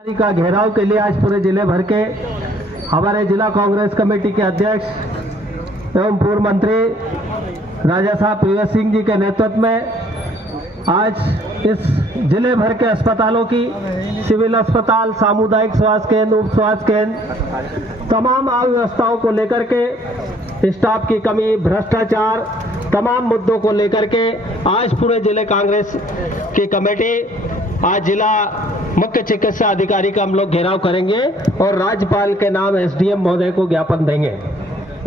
का घेराव के लिए आज पूरे जिले भर के हमारे जिला कांग्रेस कमेटी के अध्यक्ष एवं पूर्व मंत्री राजा साहब प्रिय सिंह जी के नेतृत्व में आज इस जिले भर के अस्पतालों की सिविल अस्पताल, सामुदायिक स्वास्थ्य केंद्र, उप स्वास्थ्य केंद्र, तमाम अव्यवस्थाओं को लेकर के, स्टाफ की कमी, भ्रष्टाचार, तमाम मुद्दों को लेकर के आज पूरे जिले कांग्रेस की कमेटी आज जिला मुख्य चिकित्सा अधिकारी का हम लोग घेराव करेंगे और राज्यपाल के नाम एसडीएम महोदय को ज्ञापन देंगे।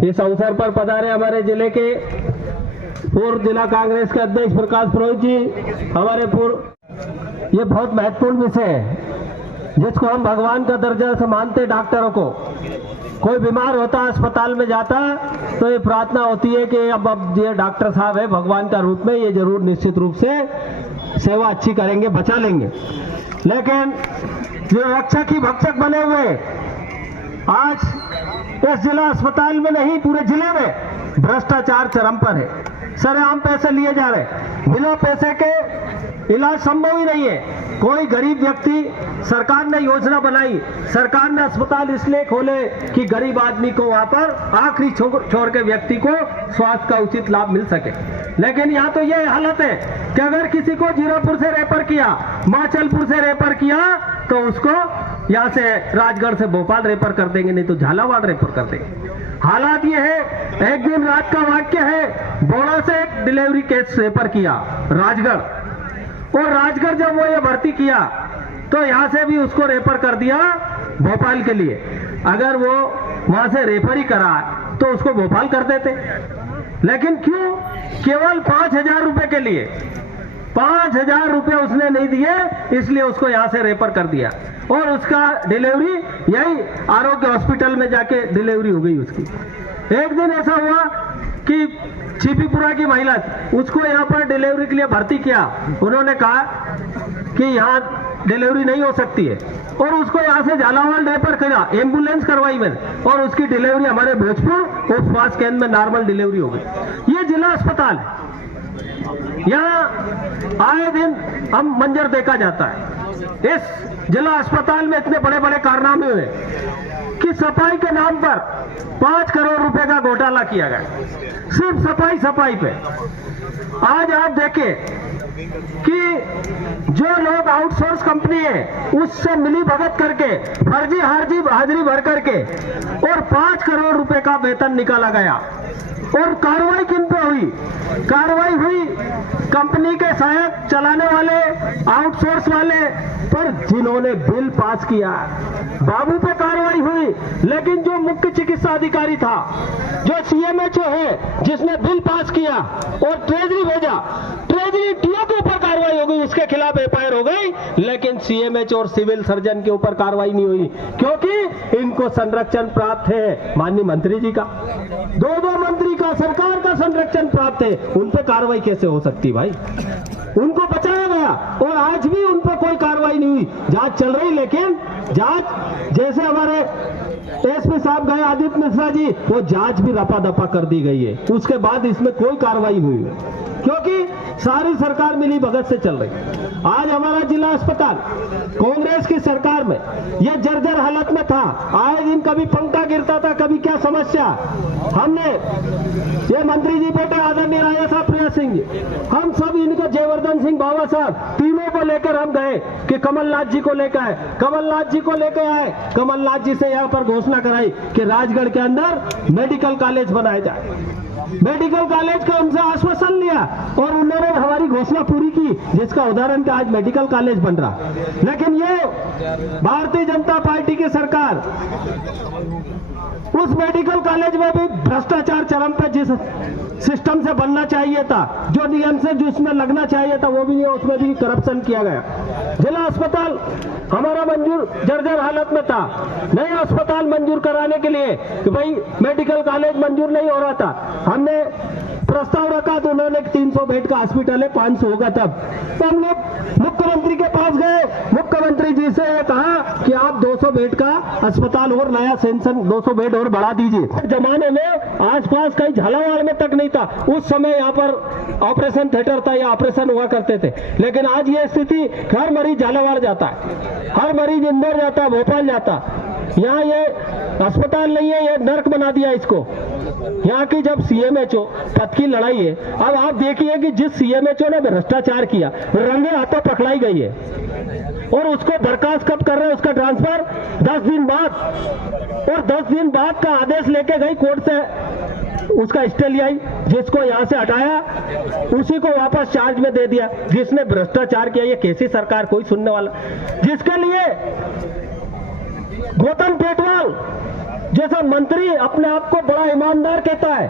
इस अवसर पर पधारे हमारे जिले के पूर्व जिला कांग्रेस के अध्यक्ष प्रकाश पुरोहित जी, हमारे पूर्व, ये बहुत महत्वपूर्ण विषय है जिसको हम भगवान का दर्जा से मानते। डॉक्टरों को कोई बीमार होता अस्पताल में जाता तो ये प्रार्थना होती है कि अब ये डॉक्टर साहब है भगवान का रूप में, ये जरूर निश्चित रूप से सेवा अच्छी करेंगे, बचा लेंगे। लेकिन जो रक्षक ही भक्षक बने हुए आज इस जिला अस्पताल में नहीं पूरे जिले में भ्रष्टाचार चरम पर है। सरेआम पैसे लिए जा रहे, बिना पैसे के इलाज संभव ही नहीं है। कोई गरीब व्यक्ति, सरकार ने योजना बनाई, सरकार ने अस्पताल इसलिए खोले कि गरीब आदमी को वहां पर आखिरी छोर के व्यक्ति को स्वास्थ्य का उचित लाभ मिल सके। लेकिन यहाँ तो ये हालत है कि अगर किसी को जीरापुर से रेफर किया, माचलपुर से रेफर किया तो उसको यहाँ से राजगढ़ से भोपाल रेफर कर देंगे, नहीं तो झालावाड़ रेफर कर देंगे। हालात ये है, एक दिन रात का वाक्य है, बोड़ा से एक डिलीवरी केस रेफर किया राजगढ़, और राजगढ़ जब वो ये भर्ती किया तो यहां से भी उसको रेफर कर दिया भोपाल के लिए। अगर वो वहां से रेफर ही करा तो उसको भोपाल कर देते, लेकिन क्यों? केवल 5,000 रुपए के लिए 5,000 रुपए उसने नहीं दिए, इसलिए उसको यहां से रेफर कर दिया और उसका डिलीवरी यही आरोग्य हॉस्पिटल में जाके डिलीवरी हो गई उसकी। एक दिन ऐसा हुआ कि चीपीपुरा की महिला, उसको यहाँ पर डिलीवरी के लिए भर्ती किया, उन्होंने कहा कि यहाँ डिलीवरी नहीं हो सकती है और उसको यहाँ से झालावाड़ रेफर किया, एम्बुलेंस करवाई मैंने और उसकी डिलीवरी हमारे भोजपुर उप स्वास्थ्य केंद्र में नॉर्मल डिलीवरी हो गई। ये जिला अस्पताल है, यहाँ आए दिन हम मंजर देखा जाता है। इस जिला अस्पताल में इतने बड़े बड़े कारनामे हुए कि सफाई के नाम पर 5 करोड़ रुपए का घोटाला किया गया, सिर्फ सफाई पे। आज आप देखें कि जो लोग आउटसोर्स कंपनी है उससे मिली भगत करके फर्जी हाजिरी भर करके और 5 करोड़ रुपए का वेतन निकाला गया। और कार्रवाई किन पे हुई? कार्रवाई हुई कंपनी के सहायक चलाने वाले आउटसोर्स वाले पर जिन्होंने बिल पास किया, बाबू पे कार्रवाई हुई। लेकिन जो मुख्य चिकित्सा अधिकारी था, जो सीएमएचओ है, जिसने बिल पास किया और ट्रेजरी भेजा, ट्रेजरी टीओ के ऊपर कार्रवाई हो गई, उसके खिलाफ एफआईआर हो गई, लेकिन सीएमएचओ और सिविल सर्जन के ऊपर कार्रवाई नहीं हुई क्योंकि इनको संरक्षण प्राप्त है माननीय मंत्री जी का, दो मंत्री का, सरकार का संरक्षण प्राप्त है। उन पर कार्रवाई कैसे हो सकती भाई? उनको बचाया गया और आज भी उन पर कोई कार्रवाई नहीं हुई। जांच चल रही, लेकिन जांच जैसे हमारे एसपी साहब गए आदित्य मिश्रा जी, वो जांच भी रफा दफा कर दी गई है। उसके बाद इसमें कोई कार्रवाई नहीं हुई क्योंकि सारी सरकार मिली भगत से चल रही। आज हमारा जिला अस्पताल कांग्रेस की सरकार में यह जर्जर हालत में था, आए दिन कभी पंखा गिरता था, कभी क्या समस्या। हमने ये मंत्री जी बेटे आदरणीय राजा साहब प्रिय सिंह जी, हम सब इनके जयवर्धन सिंह बाबा साहब, तीनों को लेकर हम गए कि कमलनाथ जी को लेकर आए, कमलनाथ जी को लेकर आए, कमलनाथ जी से यहाँ पर घोषणा कराई कि राजगढ़ के अंदर मेडिकल कॉलेज बनाया जाए। मेडिकल कॉलेज का उनसे आश्वासन लिया और उन्होंने हमारी घोषणा पूरी की, जिसका उदाहरण कि आज मेडिकल कॉलेज बन रहा। लेकिन ये भारतीय जनता पार्टी की सरकार उस मेडिकल कॉलेज में भी भ्रष्टाचार चरम पर, जिस सिस्टम से बनना चाहिए था, जो नियम से जिसमें लगना चाहिए था, वो भी नहीं, उसमें भी करप्शन किया गया। जिला अस्पताल हमारा मंजूर जर्जर हालत में था, नया अस्पताल मंजूर कराने के लिए कि भाई मेडिकल कॉलेज मंजूर नहीं हो रहा था, हमने प्रस्ताव रखा तो उन्होंने 300 बेड का हॉस्पिटल है, 500 होगा तब। तो हम लोग मुख्यमंत्री के पास गए, मुख्यमंत्री जी से कहा कि आप 200 बेड का अस्पताल और नया सेंसन 200 बेड और बढ़ा दीजिए। जमाने में आसपास कहीं झालावाड़ में तक नहीं था, उस समय यहाँ पर ऑपरेशन थिएटर था या ऑपरेशन हुआ करते थे। लेकिन आज ये स्थिति, हर मरीज झालावाड़ जाता है, हर मरीज इंदौर जाता है, भोपाल जाता। यहाँ ये अस्पताल नहीं है, ये नर्क बना दिया इसको। यहाँ की जब सीएमएचओ पद की लड़ाई है, अब आप देखिए कि जिस सीएमएचओ ने भ्रष्टाचार किया रंगे हाथों पकड़ाई गई है, और उसको बर्खास्त कब कर रहे हैं, उसका ट्रांसफर 10 दिन बाद, और 10 दिन बाद का आदेश लेके गई कोर्ट से, उसका स्टे ले आई, जिसको यहाँ से हटाया उसी को वापस चार्ज में दे दिया जिसने भ्रष्टाचार किया। ये कैसी सरकार, कोई सुनने वाला? जिसके लिए गौतम टेटवाल जैसा मंत्री अपने आप को बड़ा ईमानदार कहता है,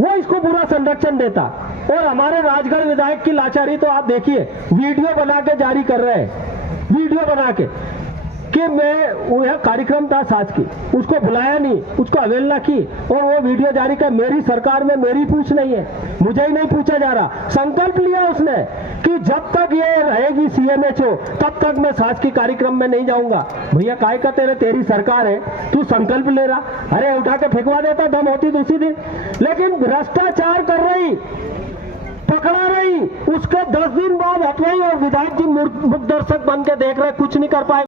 वो इसको पूरा संरक्षण देता। और हमारे राजगढ़ विधायक की लाचारी तो आप देखिए, वीडियो बना के जारी कर रहे हैं, वीडियो बना के कि मैं वो कार्यक्रम था साज की, उसको बुलाया नहीं, उसको अवहेलना की, और वो वीडियो जारी कर। मेरी सरकार में मेरी पूछ नहीं है, मुझे ही नहीं पूछा जा रहा। संकल्प लिया उसने कि जब तक ये रहेगी सीएमएचओ तब तक मैं साज की कार्यक्रम में नहीं जाऊंगा। भैया काय का तेरी सरकार है, तू संकल्प ले रहा, अरे उठा के फेंकवा देता, दम होती तो उसी दिन। लेकिन भ्रष्टाचार कर रही, पकड़ा रही, उसके 10 दिन बाद हटवाई, और विधायक जी मुख दर्शक बन के देख रहे, कुछ नहीं कर पाए।